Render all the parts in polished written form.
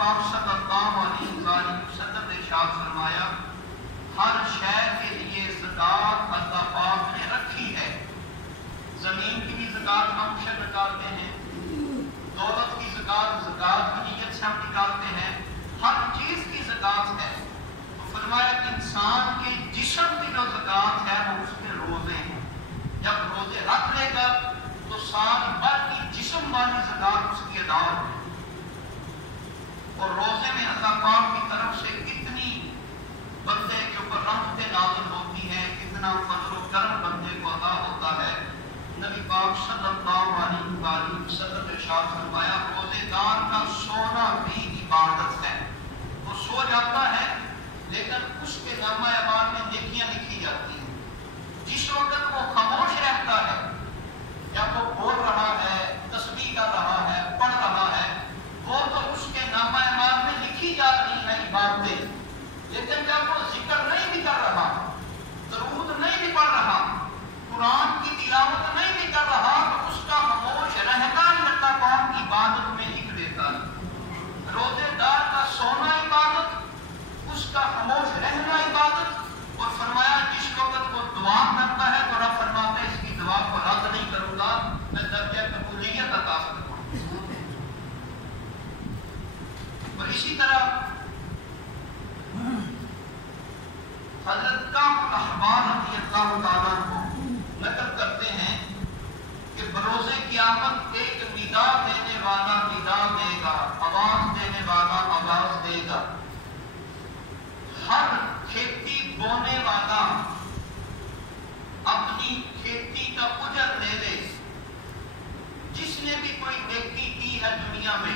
پاک صلی اللہ علیہ وسلم نے ارشاد فرمایا ہر شے کے لیے زکات اللہ پاک نے رکھی ہے. زمین کی بھی زکات ہم شر نکالتے ہیں, دولت کی زکات کی نیت سے ہم نکالتے ہیں, ہر چیز کی زکات ہے. تو فرمایا انسان کے جسم کی جو زکات ہے وہ اس کے روزے ہیں. جب روزے رکھ لے گا تو سال بھر کی جسم والی زکات اس کی ادا ہوگی. اور روزے میں اللہ پاک کی طرف سے کتنی بندے کے اوپر رحمتیں نازل ہوتی ہیں, کتنا فضل و کرم بندے کو عطا ہوتا ہے. نبی پاک صلی اللہ علیہ وسلم نے ارشاد فرمایا روزے دار کا سونا بھی عبادت ہے. وہ سو جاتا ہے لیکن اس کے نامہ اعمال میں نیکیاں لکھی جاتی ہیں. جس وقت وہ خاموش رہتا ہے, جب وہ بول رہا ہے, تسبیح کر رہا ہے, پڑھ رہا ہے, وہ تو اس کے نامہ اعمال میں لکھی جاتی ہیں عبادتیں. لیکن جب وہ ذکر نہیں بھی کر رہا, درود نہیں بھی پڑھ رہا, قرآن کی تلاوت نہیں بھی کر رہا, تو اس کا خاموش رہنا اللہ پاک کی عبادت میں لکھ دیتا ہے. روزے دار کا سونا عبادت, اس کا خاموش رہنا عبادت. اور فرمایا جس وقت وہ دعا کرتا ہے تو رب فرماتا ہے اس کی دعا کو رد نہیں کروں گا, میں درجہ قبولیت عطا کروں گا. اور اسی طرح حضرت کعب احبار رضی اللہ تعالیٰ کو نقل کرتے ہیں کہ بروز قیامت ایک ندا دینے والا ندا دے گا, آواز دینے والا آواز دے گا. ہر کھیتی بونے والا اپنی کھیتی کا اجر لے لے. جس نے بھی کوئی نیکی کی ہے دنیا میں,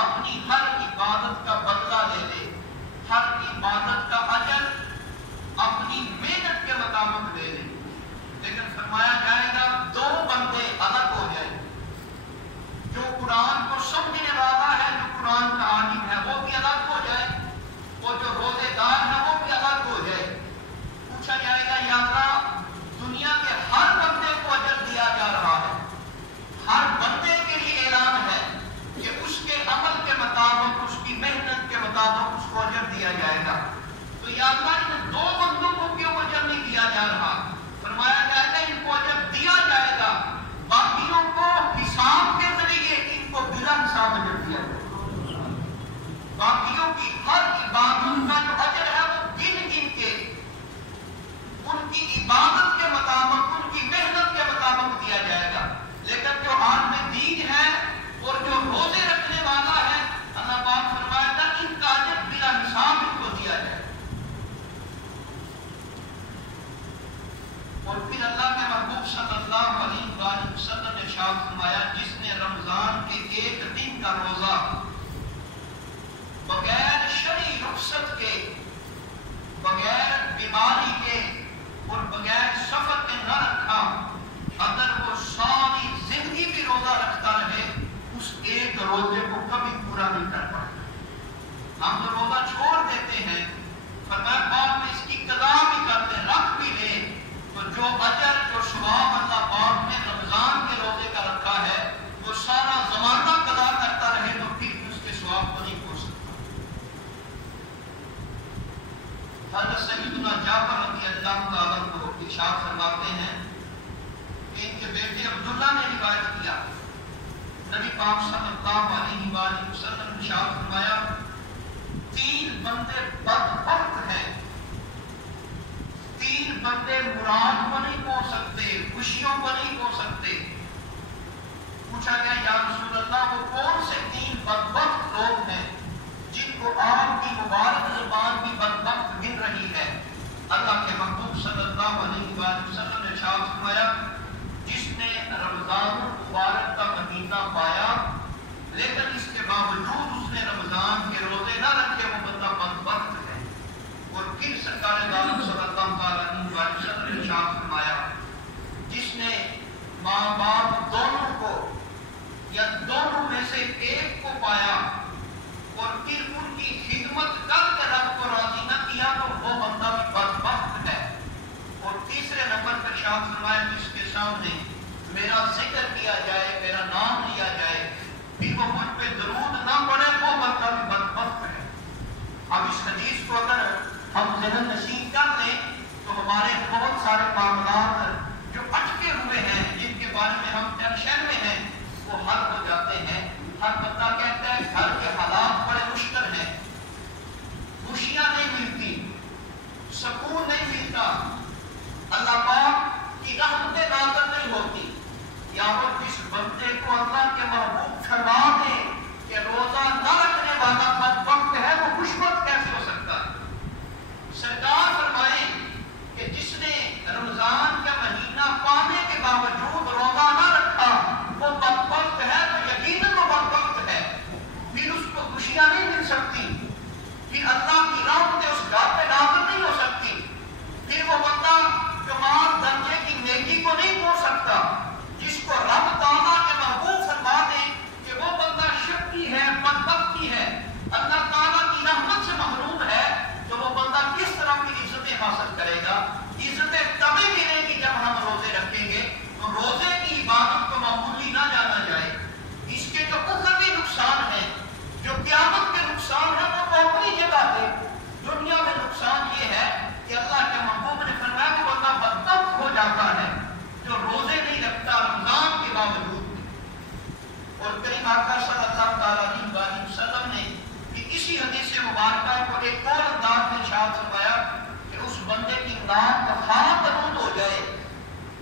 اپنی ہر عبادت کا بدلہ لے لے, ہر عبادت کا اجر اپنی محنت کے مطابق لے لے. لیکن فرمایا جائے گا دو بندے الگ ہو جائیں. جو قرآن کو سمجھنے والا ہے, جو قرآن کا عالم ہے, وہ بھی الگ ہو جائے, اور جو روزے دار ہے وہ بھی الگ ہو جائے. پوچھا جائے گا یا اللہ دنیا کے ہر بندے کو اجر دیا جا رہا ہے, ہر بندے کے لیے اعلان ہے کہ اس کے عمل کے مطابق, اس کی محنت کے مطابق اس کو اجر دیا جائے گا. تو یا اللہ ان دو بندوں کو کیوں اجر نہیں دیا جا رہا؟ فرمایا جائے گا ان کو اجر دیا جائے گا, باقیوں کو حساب کے ذریعے ان کو بلا حساب اجر دیا جائے گا. باقیوں کی ہر عبادت کا جو اجر ہے وہ گن گن کے ان کی عبادت کے مطابق, ان کی محنت کے مطابق دیا جائے گا. لیکن جو عالم دین ہے اور جو روزے رکھنے والا ہے, اللہ پاک فرمایا گا ان کا اجر بلا حساب ان کو دیا جائے گا. اور پھر اللہ کے محبوب صلی اللہ علیہ وسلم نے ارشاد فرمایا جس نے رمضان کے ایک دن کا روزہ بغیر شرعی رخصت کے, بغیر بیماری کے اور بغیر سفر کے نہ رکھا, اگر وہ ساری زندگی بھی روزہ رکھتا رہے اس ایک روزے کو کبھی پورا نہیں کر پاتا. ہم تو روزہ چھوڑ دیتے ہیں, فرمایا بعد میں اس کی قضا بھی کر لیں, رکھ بھی لیں, تو جو اجر, جو ثواب اللہ پاک نے رمضان کے روزے کا رکھا ہے وہ سارا زمانہ قضا کرتا رہے تو پھر اس کے ثواب کو نہیں پہنچ سکتا. حضرت سیدنا جعفر رضی اللہ تعالیٰ کو ارشاد فرماتے ہیں کہ ان کے بیٹے عبداللہ نے روایت کیا, نبی پاک صلی اللہ علیہ وسلم نے ارشاد فرمایا تین بندے بدبخت ہیں, تین بندے مراد کو نہیں پہنچ سکتے, خوشیوں کو نہیں پہنچ سکتے. پوچھا گیا یا رسول اللہ وہ کون سے تین بدبخت لوگ ہیں جن کو آپ کی مبارک زبان بھی بدبخت گن رہی ہے؟ اللہ کے محبوب صلی اللہ علیہ وسلم نے ارشاد فرمایا جس نے رمضان المبارک کا مہینہ پایا لیکن اس کے باوجود اس نے رمضان کے روزے نہ رکھے, وہ بندہ بدبخت ہے. اور پھر سرکار عالم صلی اللہ علیہ وسلم نے ارشاد فرمایا جس نے ماں باپ دونوں کو یا دونوں میں سے ایک کو پایا اور پھر ان کی خدمت کر کے رب کو راضی نہ کیا تو وہ بندہ بھی بدبخت ہے. اور تیسرے نمبر پر ارشاد فرمایا جس کے سامنے میرا ذکر کیا جائے, میرا نام لیا جائے, پھر وہ مجھ پہ درود نہ پڑے, وہ بندہ ہمارے بہت سارے معاملات جو اٹکے ہوئے ہیں، جن کے بارے میں ہم ٹینشن میں ہیں، وہ حل ہو جاتے ہیں۔ ہر بندہ کہتا ہے گھر کے حالات بڑے مشکل ہیں، خوشیاں نہیں ملتی، سکون نہیں ملتا، اللہ پاک کی رحمتیں نازل نہیں ہوتی۔ یا وہ جس بندے کو اللہ کے محبوب فرما دے کہ روزہ نہ رکھنے والا بدبخت ہے، وہ خوشبخت کیسے ہو سکتا ہے؟ سرکار فرمائیں کہ جس نے رمضان کا مہینہ پانے کے باوجود روزہ نہ رکھا وہ بدبخت ہے، تو یقیناً وہ بدبخت ہے۔ پھر اس کو خوشیاں نہیں مل سکتی، پھر اللہ کی رحمت اس گھر پہ نازل نہیں ہو سکتی، پھر وہ بندہ کمال درجے کی نیکی کو نہیں پہنچ سکتا۔ جس کو رب تعالیٰ کے محبوب فرما دیں کہ وہ بندہ شکی ہے، بدبختی ہے، اللہ تعالیٰ کی رحمت سے محروم ہے، تو وہ بندہ کس طرح کی عزتیں حاصل کرے گا؟ عزتیں تبھی ملیں گی جب ہم روزے رکھیں گے۔ تو روزے کی عبادت کو معمولی نہ جانا جائے، اس کے جو اخروی نقصان ہیں، جو قیامت کے نقصان ہیں، وہ تو اپنی جگہ ہے۔ دنیا میں نقصان یہ ہے کہ اللہ کے محبوب نے فرمایا کہ بندہ بدبخت ہو جاتا ہے جو روزے نہیں رکھتا رمضان کے باوجود۔ اور کریم آقا صلی اللہ تعالیٰ علیہ وسلم نے اسی حدیث مبارکہ کو ایک اور انداز میں ارشاد فرمایا کہ اس بندے کی نام خاک آلود ہو جائے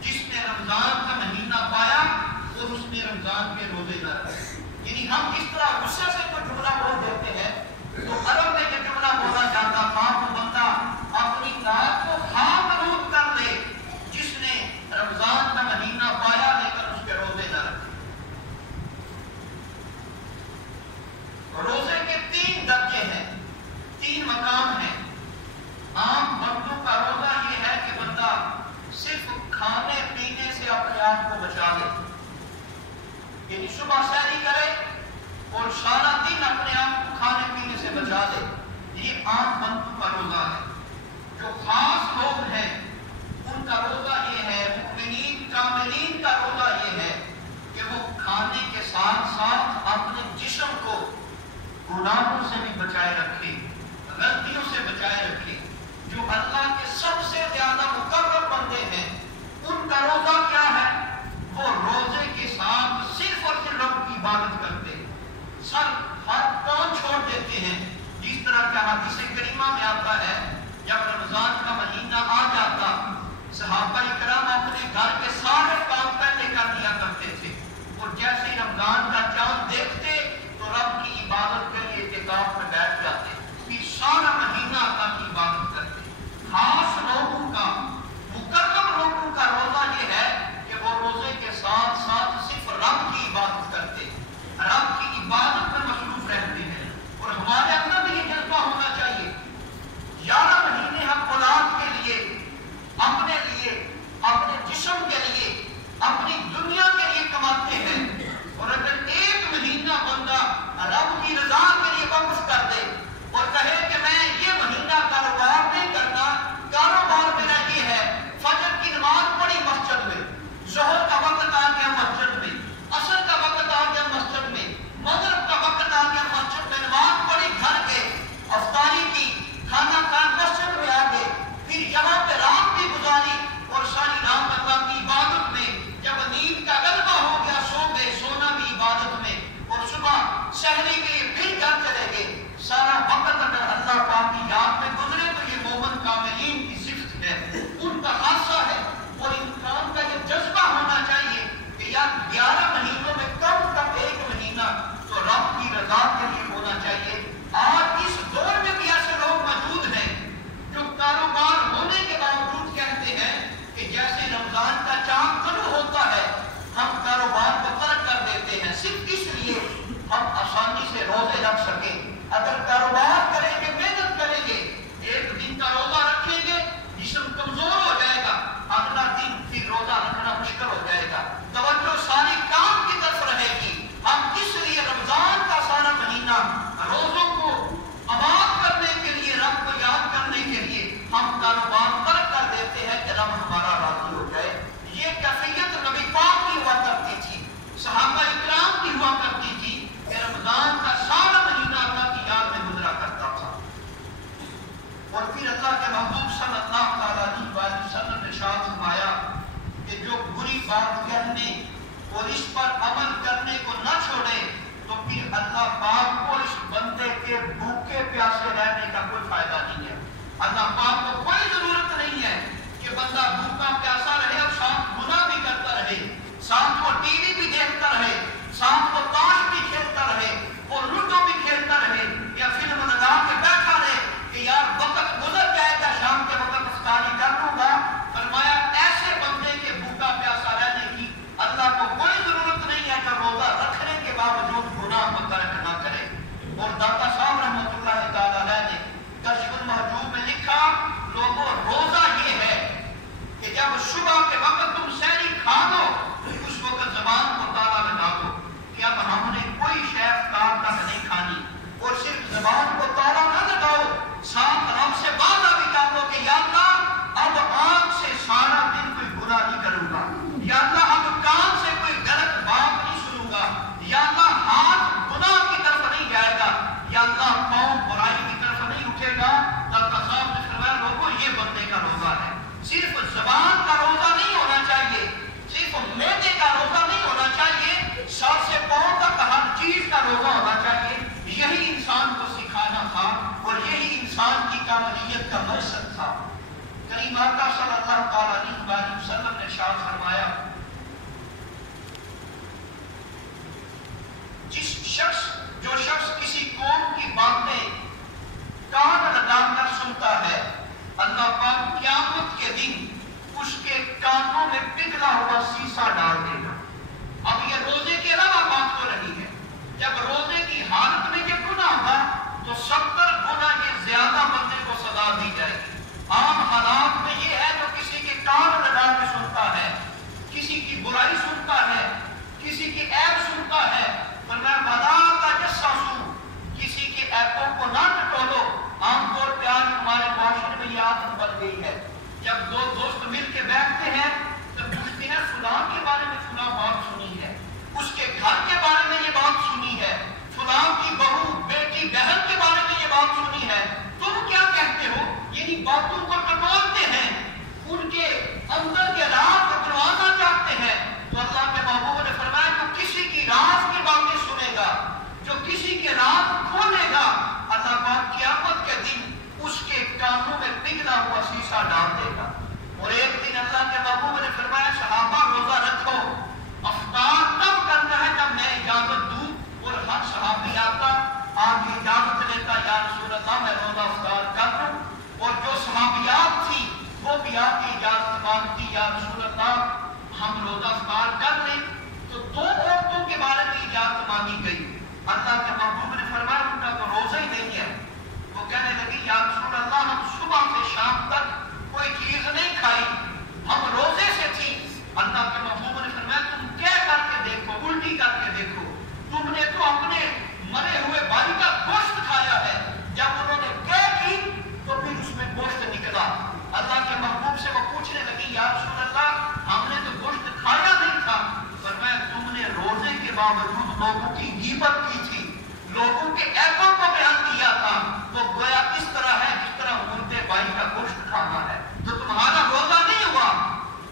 جس نے رمضان کا مہینہ پایا اور اس نے رمضان کے روزے نہ رکھے۔ یعنی ہم اس طرح غصے سے کوئی جملہ بول دیتے ہیں تو عرب میں یہ جملہ بولا جاتا تھا، وہ بندہ اپنی نام کو خاک آلود کر لے جس نے رمضان کا مہینہ پایا لیکن اس کے روزے نہ رکھے۔ روزے کے 3 درجے ہیں، 3 مقام ہیں۔ عام بندوں کا روزہ یہ ہے کہ بندہ صرف کھانے پینے سے اپنے آپ کو بچا لے، یعنی صبح سحری کرے اور سارا دن اپنے آپ کو کھانے پینے سے بچا لے، یہ عام بندوں کا روزہ ہے۔ جو خاص لوگ ہیں ان کا روزہ یہ ہے، مؤمنین کاملین کا روزہ یہ ہے کہ وہ کھانے کے ساتھ ساتھ اپنے جسم کو گناہوں سے بھی بچائے رکھے، غلطیوں سے بچائے رکھے۔ جو اللہ کے سب سے زیادہ مقرب بندے ہیں ان کا روزہ کیا ہے؟ وہ روزے کے ساتھ صرف اور صرف رب کی عبادت کرتے ہیں، سر ہر کام چھوڑ دیتے ہیں۔ جس طرح کا حدیث کریمہ میں آتا ہے جب رمضان کا مہینہ آ جاتا صحابہ کرام اپنے گھر کے سارے کام پہلے کر لیا کرتے تھے، اور جیسے ہی رمضان کا چاند دیکھتے تو رب کی عبادت کے لیے اعتکاف میں بیٹھ جاتے، پھر سارا مہینہ اللہ کی عبادت کرتے۔ خاص لوگوں کا، مقرب لوگوں کا روزہ یہ ہے کہ وہ کہنے اور اس پر عمل کرنے کو نہ چھوڑے تو پھر اللہ پاک کو اس بندے کے بھوکے پیاسے رہنے کا کوئی فائدہ نہیں ہے۔ اللہ پاک کو کوئی ضرورت نہیں ہے کہ بندہ بھوکا پیاسا رہے اور ساتھ گناہ بھی کرتا رہے، ساتھ وہ ٹی وی بھی دیکھتا رہے، ساتھ وہ تاش بھی کھیلتا رہے اور لوڈو بھی کھیلتا رہے یا فلم لگا کے بیٹھا رہے کہ یار وقت گزر جائے گا، شام کے وقت افطاری کر لوں گا۔ فرمایا ایسے بندے کے بھوکا پیاسا رہنے کی اللہ کو کوئی ضرورت نہیں ہے کہ روزہ رکھنے کے باوجود گناہ کو ترک نہ کرے۔ اور داتا صاحب رحمۃ اللہ تعالی علیہ نے کشف المحجوب میں لکھا، لوگوں روزہ یہ ہے کہ جب صبح کے وقت تم سحری کھا دو اس وقت زبان کو تالا لگا دو کہ اب ہم نے کوئی شے افطار تک نہیں کھانی، اور صرف زبان کو تالا نہ لگاؤ، ساتھ رب سے وعدہ بھی کر لو کہ یا اللہ اب آنکھ سے سارا دن کوئی گناہ نہیں کروں گا، یا اللہ اب کان سے کوئی غلط بات نہیں سنوں گا، یا اللہ ہاتھ گناہ کی طرف نہیں جائے گا، یا اللہ پاؤں برائی کی طرف نہیں اٹھے گا۔ داتا صاحب نے فرمایا لوگوں یہ بندے کا روزہ ہے۔ صرف زبان کا روزہ نہیں ہونا چاہیے، صرف معدے کا روزہ نہیں ہونا چاہیے، سر سے پاؤں تک ہر چیز کا روزہ ہونا چاہیے۔ یہی انسان کو سکھانا تھا اور یہی انسان کی کاملیت کا مقصد تھا۔ کریم آقا صلی اللہ تعالی علیہ وسلم نے ارشاد فرمایا، جو شخص کسی قوم کی باتیں کان لگا کر سنتا ہے، اللہ پاک قیامت کے دن اس کے کانوں میں پگھلا ہوا سیسا ڈال دے گا۔ اب یہ روزے کے علاوہ بات ہو رہی ہے، جب روزے کی حالت میں یہ گناہ ہوگا تو 70 گنا یہ زیادہ بندے کو سزا دی جائے گی۔ عام حالات میں یہ ہے جو کسی کے کان لگا کے سنتا ہے، کسی کی برائی سنتا ہے، کسی کی عیب سنتا ہے، فرمایا وَلَا تَجَسَّسُوا، کسی کے عیبوں کو نہ ٹٹولو۔ عام طور پہ آج ہمارے معاشرے میں یہ عادت بن گئی ہے، جب دو دوست مل کے بیٹھتے ہیں تو پوچھتے ہیں فلاں کے بارے میں فلاں بات سنی ہے، اس کے گھر کے بارے میں یہ بات سنی ہے، فلاں کی بہو بیٹی بہن کے بارے میں یہ بات سنی ہے، تم کیا کہتے ہو؟ یعنی باتوں کو ٹٹولتے ہیں، ان کے اندر کے راز کو کروانا چاہتے ہیں۔ تو اللہ کے محبوب نے فرمایا جو کسی کی راز کی باتیں سنے گا، جو کسی کے راز کھولے گا، اللہ پاک قیامت کے دن اس کے کانوں میں پگھلا ہوا سیسا ڈال دے گا۔ اور ایک دن اللہ کے محبوب نے فرمایا صحابہ روزہ رکھو، افطار تب کرنا ہے جب میں اجازت دوں، اور ہر صحابی آتا آپ کی اجازت لیتا یا رسول اللہ میں روزہ افطار کر لوں، اور جو صحابیات تھی وہ بھی آپ کی اجازت مانگتی یا رسول اللہ ہم روزہ افطار کر لیں۔ تو دو عورتوں کے بارے میں اجازت مانگی گئی، اللہ کے محبوب نے فرمایا ان کا تو روزہ ہی نہیں ہے۔ وہ کہنے لگی یا رسول اللہ ہم صبح سے شام تک کوئی چیز نہیں کھائی، ہم روزے سے تھی۔ اللہ کے محبوب نے فرمایا تم کیا کر کے دیکھو، الٹی کر کے دیکھو، تم نے تو اپنے مرے ہوئے بھائی کا گوشت کھایا ہے۔ جب انہوں نے کیا کی تو پھر اس میں گوشت نکلا۔ اللہ کے محبوب سے وہ پوچھنے لگی یا رسول اللہ ہم نے تو گوشت کھایا نہیں تھا۔ فرمایا تم نے روزے کے باوجود لوگوں کی غیبت کی تھی، لوگوں کے عیبوں کو بیان کیا تھا، وہ گویا اس طرح ہے جس طرح مردے بھائی کا گوشت کھانا ہے۔ تو تمہارا روزہ نہیں ہوا۔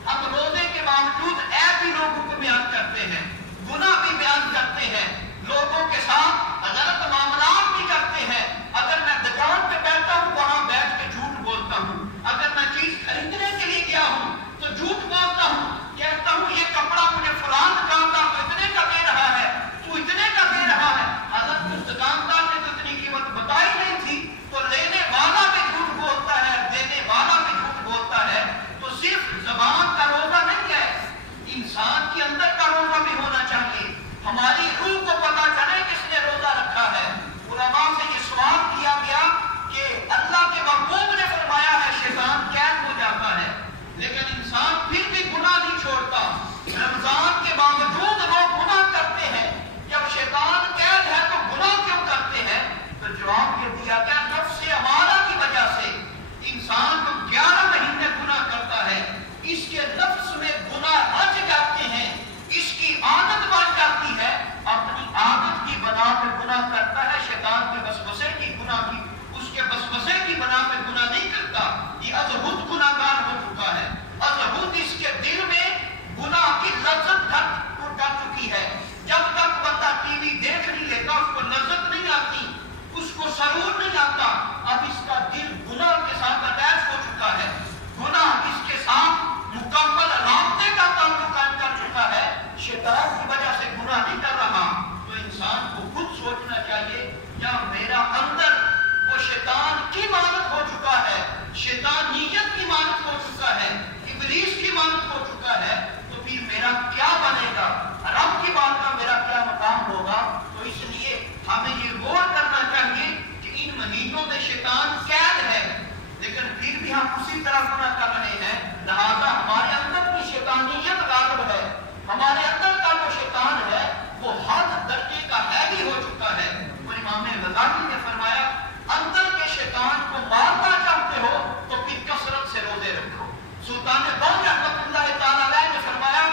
ہم روزے کے باوجود عیب بھی لوگوں کو بیان کرتے ہیں، گناہ بھی بیان کرتے ہیں، لوگوں کے ساتھ غلط معاملات بھی کرتے ہیں۔ اگر میں دکان پہ بیٹھتا ہوں وہاں بیٹھ کے جھوٹ بولتا ہوں، اگر میں چیز خریدنے کے لیے گیا ہوں تو جھوٹ بولتا ہوں، کہتا ہوں یہ کپڑا مجھے فلاں دکاندار کو اتنے کا دے رہا ہے، تو اتنے کا دے رہا ہے، حالانکہ اس دکاندار نے تو اتنی قیمت بتائی نہیں تھی۔ تو لینے والا بھی جھوٹ بولتا ہے، دینے والا بھی جھوٹ بولتا ہے۔ تو صرف زبان کا روزہ نہیں ہے، انسان کے اندر کا روزہ بھی ہونا چاہیے۔ ہماری روح کو پتہ چلے کس نے روزہ رکھا ہے۔ علماء سے یہ سوال کیا گیا کہ اللہ کے محبوب نے فرمایا ہے شیطان قید ہو جاتا ہے، لیکن انسان پھر بھی گناہ نہیں چھوڑتا۔ رمضان کے باوجود لوگ گناہ کرتے ہیں، جب شیطان قید ہے تو گناہ کیوں کرتے ہیں؟ تو جواب یہ دیا گیا نفس امارہ کی وجہ سے۔ انسان جو 11 مہینے گناہ کرتا ہے، اس کے نفس میں گناہ رچ جاتے ہیں، اس کی عادت بن جاتی ہے، اپنے اسی طرح گناہ کر رہے ہیں، لہذا ہمارے اندر کی شیطانیت غالب ہے، ہمارے اندر کا جو شیطان ہے وہ حد درجے کا ہیوی ہو چکا ہے۔ اور امام غزالی نے فرمایا اندر کے شیطان کو مارنا چاہتے ہو تو پھر کثرت سے روزے رکھو۔ سلطان بہو رحمۃ اللہ تعالی علیہ نے فرمایا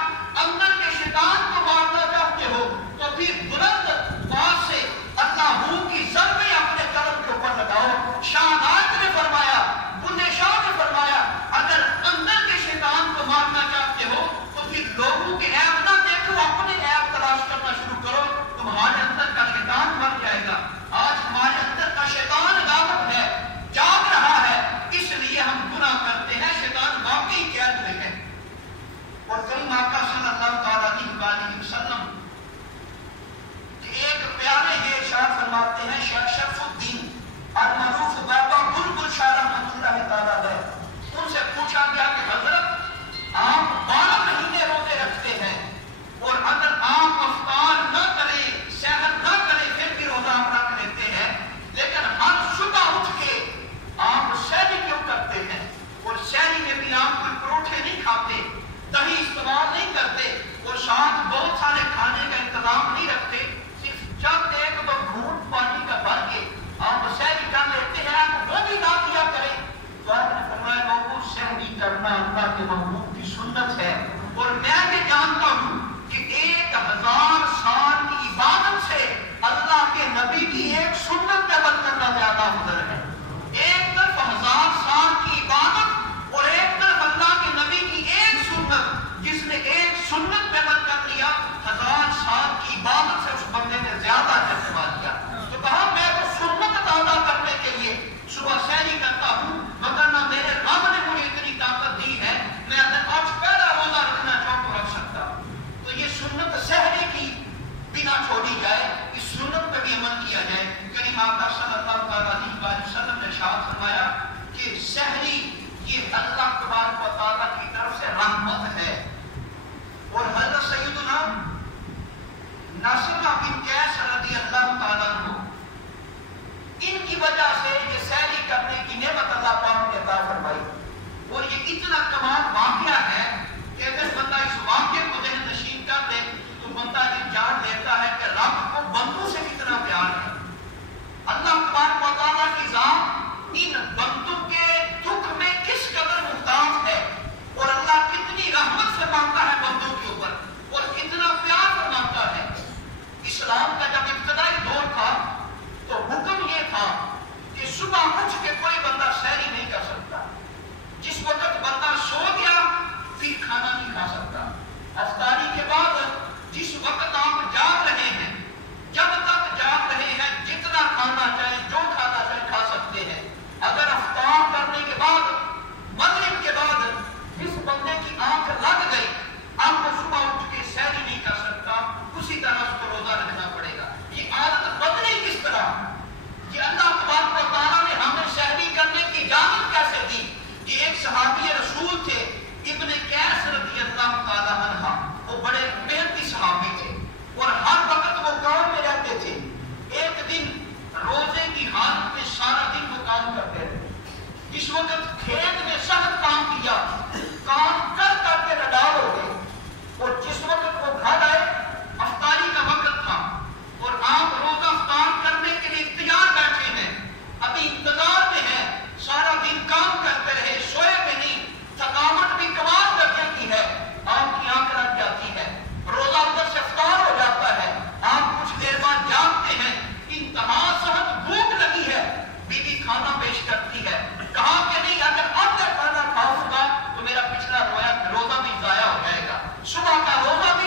اندر کے شیطان کو مارنا چاہتے ہو تو پھر بلند آواز سے اللہ کی ضربیں اپنے قلب کے اوپر لگاؤ۔ شاہدات نے فرمایا، بلے شاہ نے فرمایا اگر اندر کے شیطان کو مارنا چاہتے ہو تو پھر لوگوں کے عیب نہ دیکھو، اپنے عیب تلاش کرنا شروع کرو، تمہارے اندر کا شیطان مر جائے گا۔ آج ہمارے اندر کا شیطان غالب ہے، جاگ رہا ہے، اس لیے ہم گناہ کرتے ہیں، شیطان واقعی قید میں ہے۔ اور کریم آقا صلی اللہ تعالیٰ علیہ وسلم کہ ایک پیارے یہ ارشاد فرماتے ہیں، شیخ شرف الدین المعروف بابا بلبل شاہ رحمۃ اللہ تعالیٰ ہے، ان سے پوچھا گیا کہ حضرت آپ 12 مہینے روزے رکھتے ہیں اور اگر آپ افطار نہ کریں، سحر نہ کریں، پھر بھی روزہ آپ رکھ لیتے ہیں، لیکن ہر صبح اٹھ کے آپ سحری کیوں کرتے ہیں؟ اور سحری میں بھی آپ کوئی پروٹھے نہیں کھاتے، دہی استعمال نہیں کرتے اور ساتھ بہت سارے کھانے کا انتظام نہیں رکھتے، صرف چند ایک دو گھونٹ پانی کا بھر کے آپ سحری کر لیتے ہیں، آپ وہ بھی نہ کیا کریں۔ تو آپ نے فرمایا لوگوں سحری کرنا اللہ کے محبوب کی سنت ہے، اور میں یہ جانتا ہوں کہ 1000 سال کی عبادت سے اللہ کے نبی کی ایک سنت پہ عمل کرنا زیادہ افضل ہے۔ ایک طرف 1000 سال کی عبادت اور ایک طرف اللہ کے نبی کی ایک سنت، جس نے ایک سنت پہ عمل کر لیا 1000 سال کی عبادت سے اس بندے نے زیادہ استعمال کیا۔ تو کہا میں تو سنت ادا کرنے کے لیے صبح سحری کرتا ہوں، مگر نہ میرے رب نے مجھے اتنی طاقت دی ہے میں اگر آج پہلا روزہ رکھنا چاہوں تو رکھ سکتا ہوں۔ تو یہ سنت سحری کی بنا چھوڑی جائے، اس سنت پہ بھی عمل کیا جائے۔ کریم آقا صلی اللہ علیہ وسلم نے ارشاد فرمایا کہ سحری یہ اللہ تبارک و تعالیٰ کی طرف سے رحمت ہے۔ اور حضرت سیدنا ناصرہ بن قیس رضی اللہ تعالیٰ عنہ، ان کی وجہ سے یہ سحری کرنے کی نعمت اللہ پاک نے عطا فرمائی، اور یہ اتنا کمال واقعہ ہے کہ اگر بندہ اس واقعے کو ذہن نشین کر لے تو بندہ یہ جان لیتا ہے کہ رب کو بندوں سے کتنا پیار ہے۔ اللہ تبارک و تعالیٰ کی ذات ان بندوں کے دکھ میں کس قدر محتاج ہے، اور اللہ کتنی رحمت فرماتا ہے بندوں کے اوپر اور کتنا پیار فرماتا ہے۔ اسلام کا جب ابتدائی دور تھا تو حکم یہ تھا کہ صبح اٹھ کے کوئی بندہ سحری نہیں کر سکتا، جس وقت بندہ سو گیا پھر کھانا نہیں کھا سکتا۔ افطاری کے بعد جس وقت آپ جاگ رہے ہیں، جب تک جاگ رہے ہیں جتنا کھانا چاہے، جو کھانا چاہے کھا سکتے ہیں۔ اگر افطار کرنے کے بعد مغرب کے بعد جس بندے کی آنکھ لگ گئی اب وہ صبح اٹھ کے سحری نہیں کر سکتا، اسی طرح اس کو روزہ رکھنا پڑے گا۔ یہ عادت بدلی کس طرح؟ یہ اللہ تبارک و تعالیٰ نے ہمیں سحری کرنے کی اجازت کیسے دی؟ یہ ایک صحابی رسول تھے ابن قیس رضی اللہ تعالیٰ عنہ، وہ بڑے محنتی صحابی تھے اور ہر وقت وہ گاؤں میں رہتے تھے۔ ایک دن روزے کی حالت میں سارا دن وہ کام کرتے رہے، جس وقت کھیت میں سخت کام کیا، کام کر کر کے نڈال ہو گئے، اور جس وقت وہ گھر آئے افطاری کا وقت تھا اور آپ روزہ افطار کرنے کے لیے تیار بیٹھے ہیں، ابھی انتظار میں ہیں، سارا دن کام کرتے رہے، سوئے بھی نہیں، تھکاوٹ بھی کمال درجے کی ہے، آپ کی آنکھ لگ جاتی ہے، روزہ اندر سے افطار ہو جاتا ہے، آپ کچھ دیر بعد جاگتے ہیں، انتہا سخت بھوک لگی ہے، بیوی کھانا پیش کرتی ہے، کہا کہ نہیں اگر اب میں کھانا کھاؤں گا تو میرا پچھلا روزہ بھی ضائع ہو جائے گا، صبح کا روزہ بھی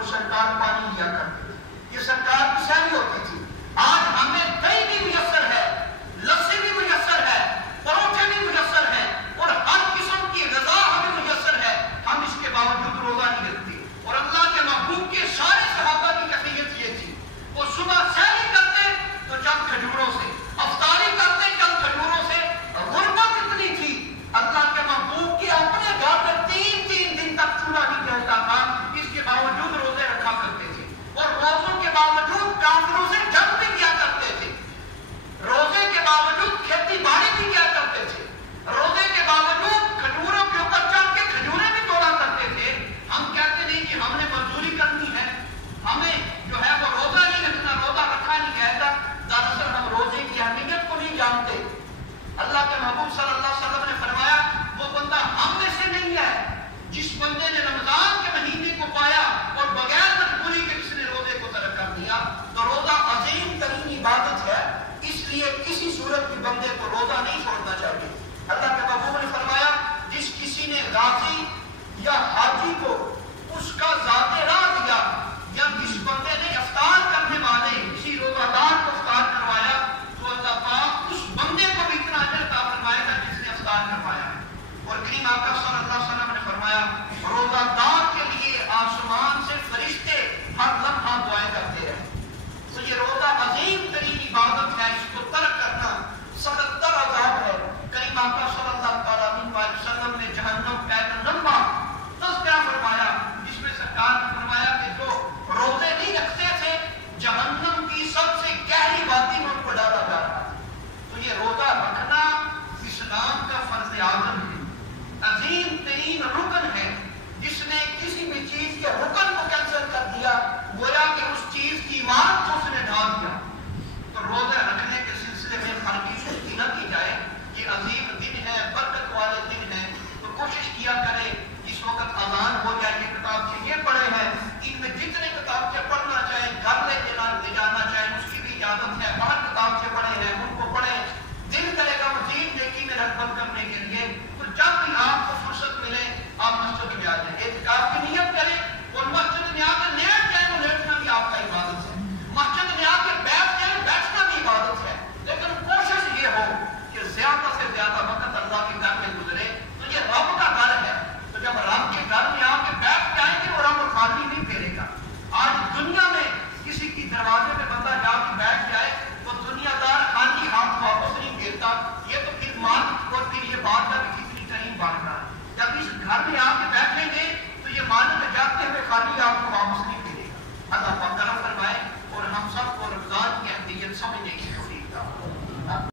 اور سرکار پانی لیا کرتے تھے. یہ سرکار کی شیلی ہوتی تھی. آج ہمیں دہی بھی میسر ہے, لسی بھی میسر ہے, پروٹھے بھی میسر ہیں اور ہر قسم کی غذا ہمیں میسر ہے, ہم اس کے باوجود روزہ نہیں رکھتے. اور اللہ کے محبوب کے سارے صحابہ کی کیفیت یہ تھی, وہ صبح سحری کرتے تو چند کھجوروں سے, افطاری کرتے چند کھجوروں سے. غربت اتنی تھی, اللہ کے محبوب کے اپنے گھر میں 3 دن تک چولہا نہیں جلتا تھا, اس کے باوجود روزے رکھا کرتے تھے. اور روزوں کے باوجود کافروں سے جنگ بھی کیا کرتے تھے, روزے کے باوجود کھیتی باڑی بھی کیا کرتے تھے, روزے کے باوجود کھجوروں کے اوپر چڑھ کے کھجوریں بھی توڑا کرتے تھے. ہم کہتے نہیں کہ ہم نے مزدوری کرنی ہے, ہمیں جو ہے وہ روزہ نہیں رکھنا, روزہ رکھا نہیں کہتا. دراصل ہم روزے کی اہمیت کو نہیں جانتے. اللہ کے محبوب صلی اللہ علیہ وسلم نے فرمایا وہ بندہ ہم میں سے نہیں ہے جس بندے نے رمضان کے مہینے کو پایا اور بغیر مجبوری کے جس نے روزے کو ترک کر دیا. تو روزہ عظیم ترین عبادت ہے, اس لیے کسی صورت بھی بندے کو روزہ نہیں چھوڑنا چاہیے. اللہ کے محبوب نے فرمایا جس کسی نے غازی یا حاجی کو اس کا ذات راہ دیا, یا جس بندے نے افطار کرنے والے کسی روزہ دار کو افطار کروایا, تو اللہ پاک اس بندے کو بھی اتنا اجر عطا فرمائے گا جس نے افطار کروایا. اور کریم آقا صلی اللہ علیہ وسلم نے فرمایا روزہ دار کے لیے آسمان سے فرشتے ہر لمحہ دعائیں کرتے رہے. تو یہ روزہ عظیم ترین عبادت ہے, اس کو ترک کرنا سخت تر عذاب ہے. کریم آقا صلی اللہ علیہ وسلم نے جہنم کا ایک لمبا تذکرہ فرمایا, جس میں سرکار نے فرمایا کہ جو روزے نہیں رکھتے تھے جہنم کی سب سے گہری وادی میں ان کو ڈالا جا رہا تھا. تو یہ روزہ رکھنا اسلام کا فرض اعظم ہے, عظیم ترین رکن ہے. جس نے کسی بھی چیز کے رکن کو کینسل کر دیا گویا کہ اس چیز کی عمارت کو اس نے ڈھا دیا. تو روزہ رکھنے کے سلسلے میں خلقی سستی نہ کی جائے. یہ عظیم دن ہے, برکت والے دن ہیں, تو کوشش کیا کرے اس وقت اذان ہو جائے یہ کتاب یہ پڑھے ہیں, ان میں جتنے کتاب سے پڑھنا چاہیں گھر لے جانا چاہیں اس کی بھی اجازت ہے. باہر کتاب سے پڑھے ہیں ان کو پڑھیں, دل کرے گا مزید نیکی میں رغبت کرنے کے لیے. تو جب بھی آپ کو فرصت ملے آپ مسجد میں آ جائیں. اعتکاف